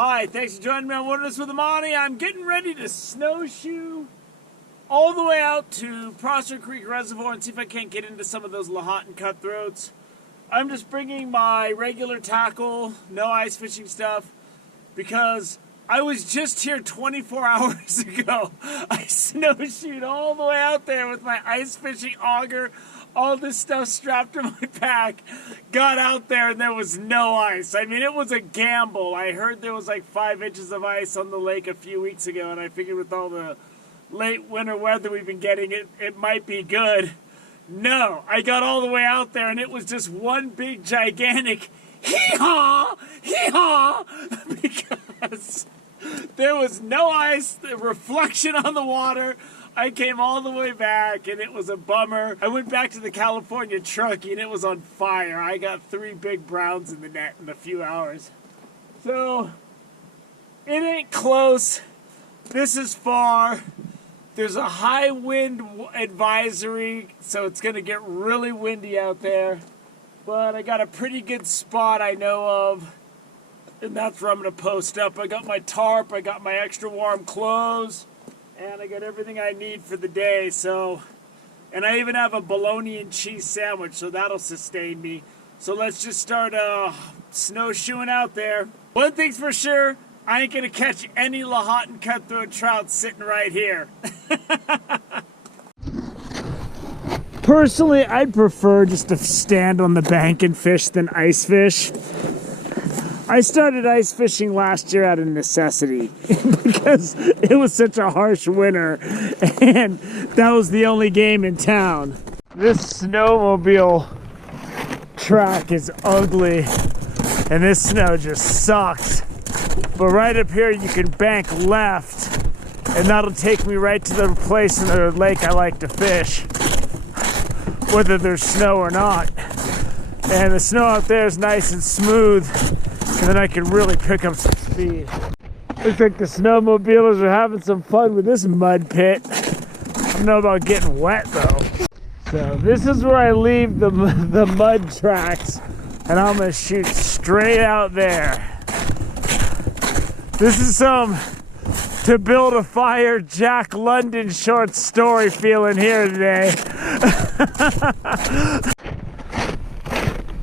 Hi, thanks for joining me on Wilderness with Amani. I'm getting ready to snowshoe all the way out to Prospect Creek Reservoir and see if I can't get into some of those Lahontan cutthroats. I'm just bringing my regular tackle, no ice fishing stuff, because I was just here 24 hours ago. I snowshoed all the way out there with my ice fishing auger, all this stuff strapped to my back, got out there and there was no ice. I mean, it was a gamble. I heard there was like 5 inches of ice on the lake a few weeks ago, and I figured with all the late winter weather we've been getting, it might be good. No, I got all the way out there and it was just one big gigantic hee-haw, hee-haw, because there was no ice, the reflection on the water. I came all the way back and it was a bummer. I went back to the California truckie and it was on fire. I got 3 big browns in the net in a few hours. So, it ain't close. This is far. There's a high wind advisory, so it's gonna get really windy out there. But I got a pretty good spot I know of, and that's where I'm gonna post up. I got my tarp, I got my extra warm clothes, and I got everything I need for the day. So, and I even have a bologna and cheese sandwich, so that'll sustain me. So let's just start snowshoeing out there. One thing's for sure, I ain't gonna catch any Lahontan cutthroat trout sitting right here. Personally, I'd prefer just to stand on the bank and fish than ice fish. I started ice fishing last year out of necessity because it was such a harsh winter and that was the only game in town. This snowmobile track is ugly and this snow just sucks. But right up here you can bank left and that'll take me right to the place in the lake I like to fish, whether there's snow or not. And the snow out there is nice and smooth, and then I can really pick up some speed. Looks like the snowmobilers are having some fun with this mud pit. I don't know about getting wet though. So this is where I leave the mud tracks, and I'm gonna shoot straight out there. This is some To Build a Fire Jack London short story feeling here today.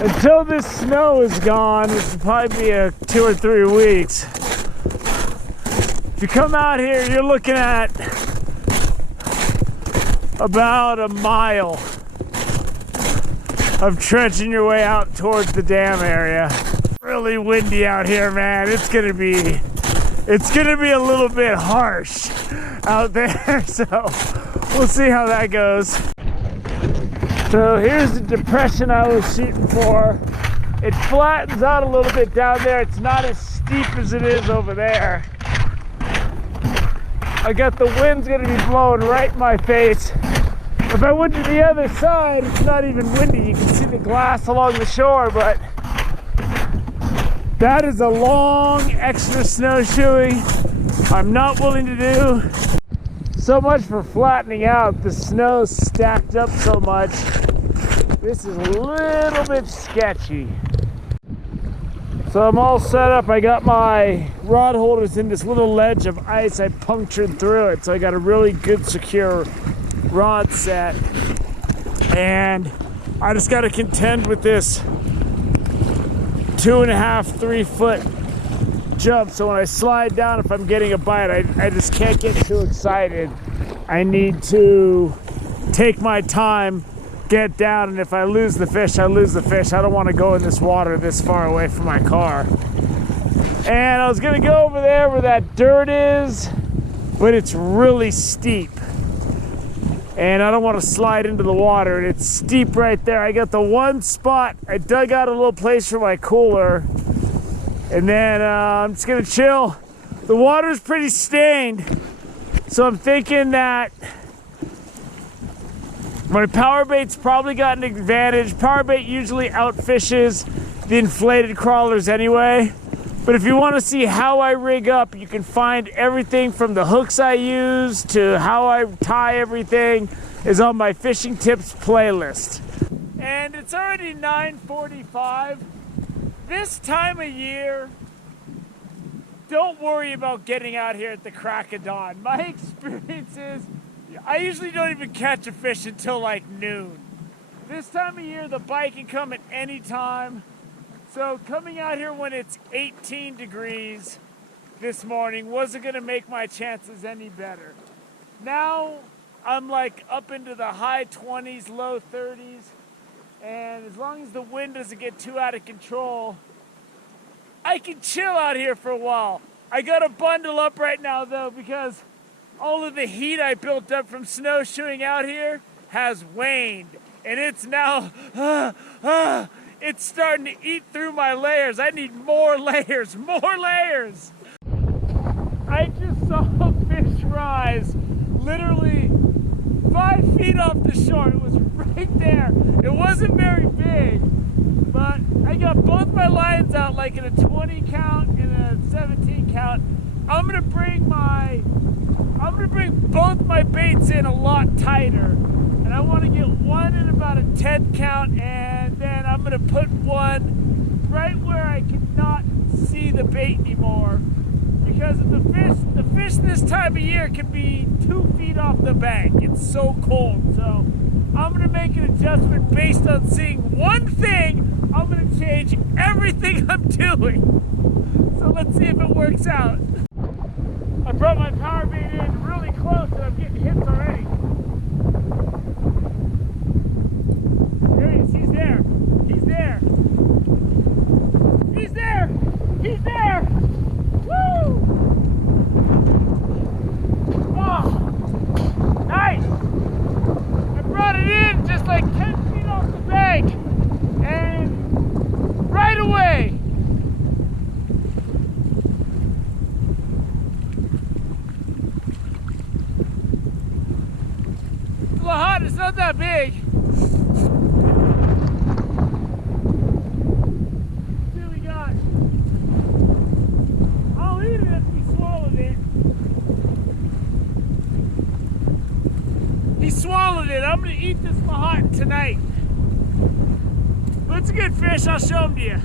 Until this snow is gone, which will probably be 2 or 3 weeks. If you come out here, you're looking at about a mile of trenching your way out towards the dam area. Really windy out here, man. It's gonna be a little bit harsh out there, so we'll see how that goes. So here's the depression I was shooting for. It flattens out a little bit down there. It's not as steep as it is over there. I got the wind's gonna be blowing right in my face. If I went to the other side, it's not even windy. You can see the glass along the shore, but that is a long extra snowshoeing I'm not willing to do. So much for flattening out. The snow's stacked up so much. This is a little bit sketchy. So I'm all set up. I got my rod holders in this little ledge of ice. I punctured through it, so I got a really good secure rod set. And I just got to contend with this 2.5, 3 foot jump. So when I slide down, if I'm getting a bite, I just can't get too excited. I need to take my time, get down, and if I lose the fish, I lose the fish. I don't want to go in this water this far away from my car. And I was gonna go over there where that dirt is, but it's really steep. And I don't want to slide into the water, and it's steep right there. I got the one spot, I dug out a little place for my cooler, and then I'm just gonna chill. The water's pretty stained, so I'm thinking that my power bait's probably got an advantage. Power bait usually outfishes the inflated crawlers anyway. But if you want to see how I rig up, you can find everything from the hooks I use to how I tie everything is on my fishing tips playlist. And it's already 9:45. This time of year, don't worry about getting out here at the crack of dawn. My experience is I usually don't even catch a fish until like noon. This time of year, the bite can come at any time. So coming out here when it's 18 degrees this morning wasn't gonna make my chances any better. Now I'm like up into the high 20s, low 30s, and as long as the wind doesn't get too out of control, I can chill out here for a while. I gotta bundle up right now though, because all of the heat I built up from snowshoeing out here has waned, and it's now it's starting to eat through my layers. I need more layers, more layers. I just saw a fish rise literally 5 feet off the shore. It was right there. It wasn't very big, but I got both my lines out like in a 20 count and a 17 count. I'm gonna bring both my baits in a lot tighter, and I want to get one in about a 10 count, and then I'm gonna put one right where I cannot see the bait anymore, because of the fish this time of year can be 2 feet off the bank. It's so cold. So I'm gonna make an adjustment based on seeing one thing. I'm gonna change everything I'm doing. So let's see if it works out. I brought my power bait in really close and I'm getting hits already. There he is, he's there. He's there. He's there. He's there. Woo! Oh, nice. I brought it in just like 10 feet off the bank and right away. Lahontan, it's not that big. See what we got. I'll eat it if he swallowed it. He swallowed it. I'm gonna eat this Lahontan tonight. But it's a good fish. I'll show him to you.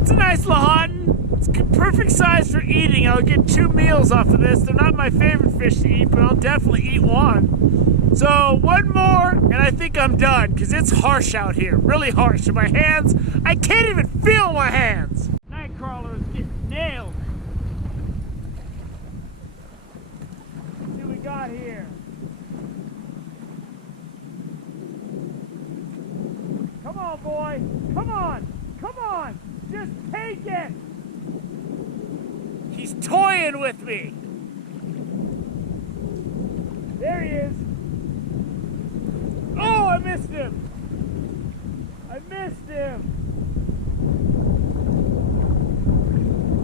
It's a nice Lahontan. It's perfect size for eating. I'll get 2 meals off of this. They're not my favorite fish to eat, but I'll definitely eat one. So one more, and I think I'm done, because it's harsh out here, really harsh. And my hands, I can't even feel my hands. Night crawler is getting nailed. Let's see what we got here. Come on, boy. Come on. Come on. Just take it. He's toying with me. There he is. Oh, I missed him. I missed him.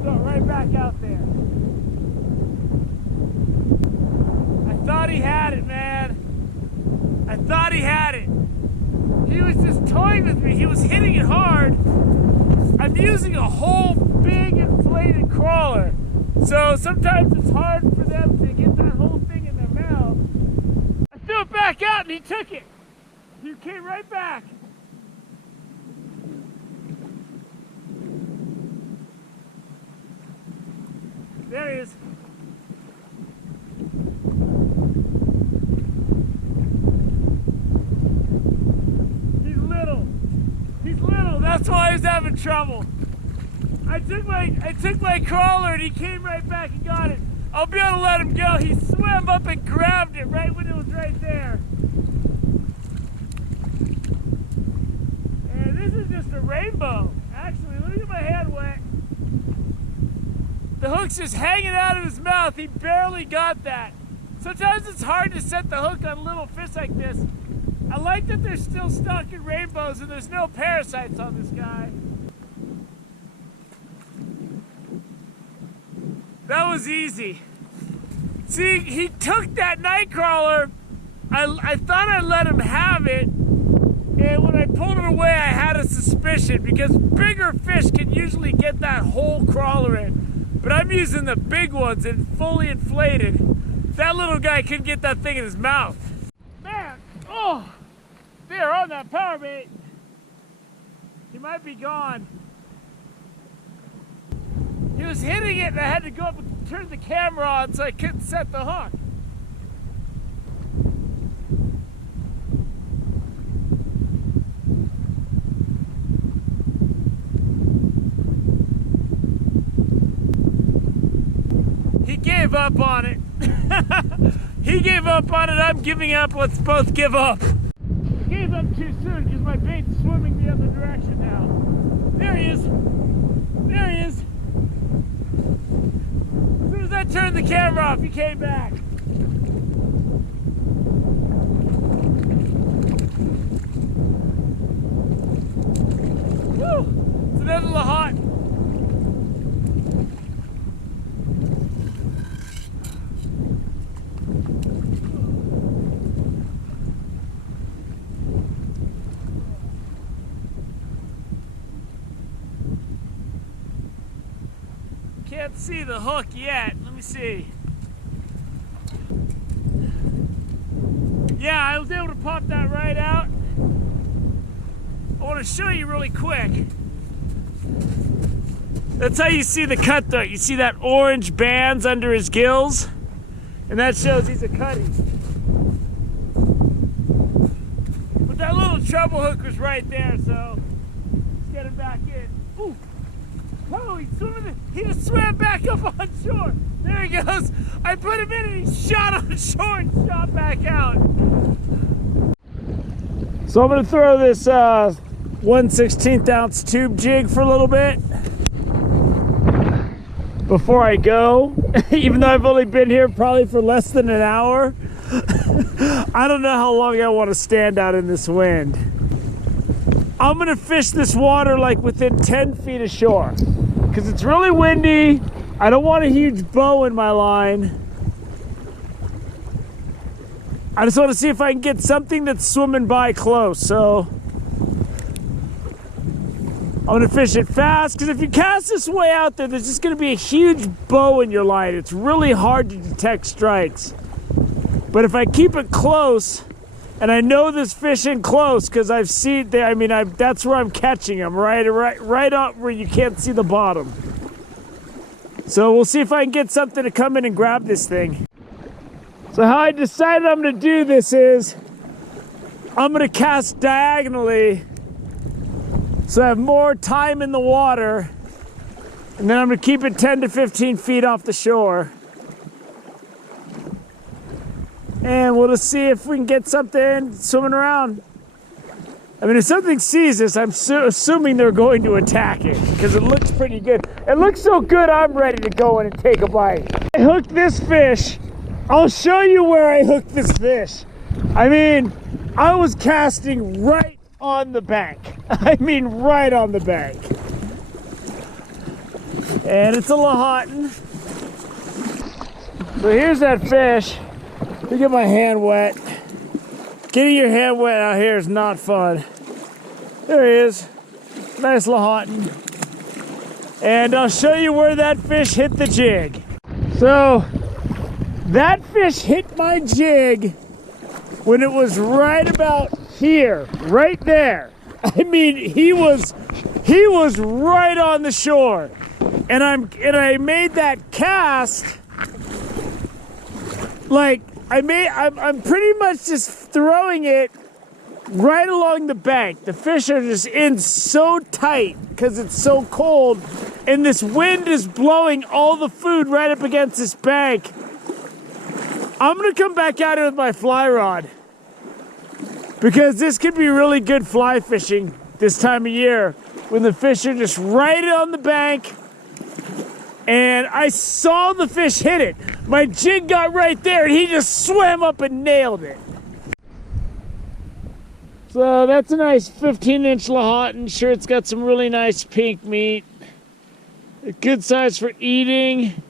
Go right back out there. I thought he had it, man. I thought he had it. He was just toying with me. He was hitting it hard. I'm using a whole big inflated crawler. So sometimes it's hard for them to get that whole thing in their mouth. I threw it back out and he took it. He came right back. There he is. He's little. He's little. That's why he's having trouble. I took my crawler and he came right back and got it. I'll be able to let him go. He swam up and grabbed it right when it was right there. And this is just a rainbow. Actually, let me get my hand wet. The hook's just hanging out of his mouth. He barely got that. Sometimes it's hard to set the hook on little fish like this. I like that they're still stuck in rainbows and there's no parasites on this guy. That was easy. See, he took that night crawler. I thought I let him have it. And when I pulled it away, I had a suspicion because bigger fish can usually get that whole crawler in. But I'm using the big ones and fully inflated. That little guy couldn't get that thing in his mouth. Man, oh, they're on that power bait. He might be gone. He was hitting it and I had to go up and turn the camera on so I couldn't set the hook. He gave up on it. He gave up on it, I'm giving up, let's both give up. I gave up too soon because my bait's swimming the other direction now. There he is. There he is. As soon as I turned the camera off, he came back. Woo! It's another Lahontan. Can't see the hook yet. Let me see. Yeah, I was able to pop that right out. I want to show you really quick. That's how you see the cutthroat. You see that orange bands under his gills? And that shows he's a cutty. But that little treble hook was right there, so let's get him back in. Ooh. Oh, he's swimming. He just swam back up on shore. There he goes. I put him in and he shot on shore and shot back out. So I'm going to throw this 1/16 ounce tube jig for a little bit before I go. Even though I've only been here probably for less than an hour. I don't know how long I want to stand out in this wind. I'm going to fish this water like within 10 feet of shore. Because it's really windy. I don't want a huge bow in my line. I just want to see if I can get something that's swimming by close. So I'm going to fish it fast. Because if you cast this way out there, there's just going to be a huge bow in your line. It's really hard to detect strikes. But if I keep it close, and I know this fish in close because I've seen there. I mean, that's where I'm catching them, right up where you can't see the bottom. So we'll see if I can get something to come in and grab this thing. So how I decided I'm going to do this is I'm going to cast diagonally so I have more time in the water, and then I'm going to keep it 10 to 15 feet off the shore. And we'll just see if we can get something swimming around. I mean, if something sees this, I'm assuming they're going to attack it because it looks pretty good. It looks so good, I'm ready to go in and take a bite. I hooked this fish. I'll show you where I hooked this fish. I mean, I was casting right on the bank. I mean, right on the bank. And it's a Lahontan. So here's that fish. Let me get my hand wet. Getting your hand wet out here is not fun. There he is. Nice Lahontan. And I'll show you where that fish hit the jig. So, that fish hit my jig when it was right about here, right there. I mean, he was right on the shore. And I made that cast like I'm pretty much just throwing it right along the bank. The fish are just in so tight because it's so cold, and this wind is blowing all the food right up against this bank. I'm gonna come back out here with my fly rod because this could be really good fly fishing this time of year when the fish are just right on the bank. And I saw the fish hit it. My jig got right there and he just swam up and nailed it. So that's a nice 15-inch Lahontan. Sure, it's got some really nice pink meat. A good size for eating.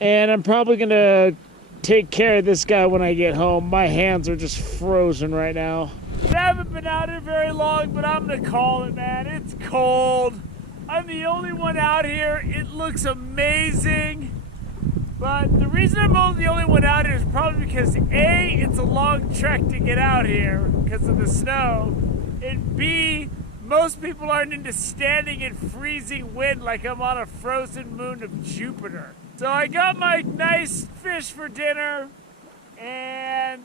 And I'm probably gonna take care of this guy when I get home. My hands are just frozen right now. I haven't been out here very long, but I'm gonna call it, man. It's cold. I'm the only one out here. It looks amazing. But the reason I'm the only one out here is probably because A, it's a long trek to get out here because of the snow, and B, most people aren't into standing in freezing wind like I'm on a frozen moon of Jupiter. So I got my nice fish for dinner, and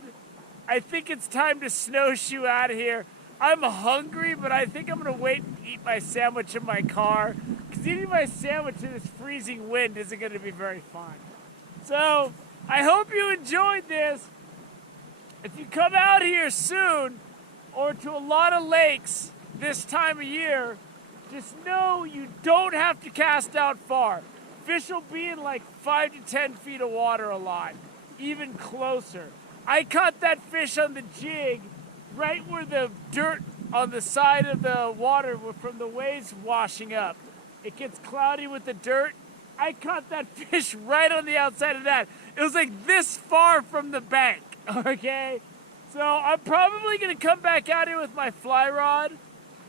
I think it's time to snowshoe out of here. I'm hungry, but I think I'm gonna wait and eat my sandwich in my car, because eating my sandwich in this freezing wind isn't gonna be very fun. So I hope you enjoyed this. If you come out here soon, or to a lot of lakes this time of year, just know you don't have to cast out far. Fish will be in like 5 to 10 feet of water a lot, even closer. I caught that fish on the jig right where the dirt on the side of the water from the waves washing up. It gets cloudy with the dirt. I caught that fish right on the outside of that. It was like this far from the bank, okay? So I'm probably gonna come back out here with my fly rod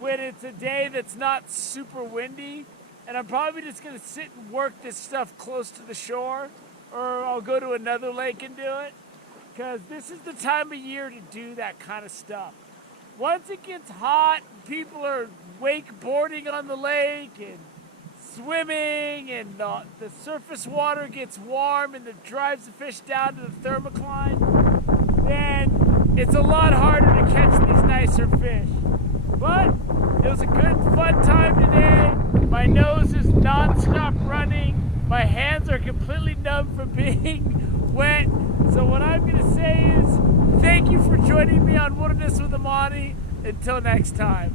when it's a day that's not super windy, and I'm probably just gonna sit and work this stuff close to the shore, or I'll go to another lake and do it, because this is the time of year to do that kind of stuff. Once it gets hot, people are wakeboarding on the lake and swimming, and the surface water gets warm and it drives the fish down to the thermocline, then it's a lot harder to catch these nicer fish. But it was a good, fun time today. My nose is non-stop running. My hands are completely numb from being wet. So what I'm gonna say is, thank you for joining me on Wilderness with Amani. Until next time.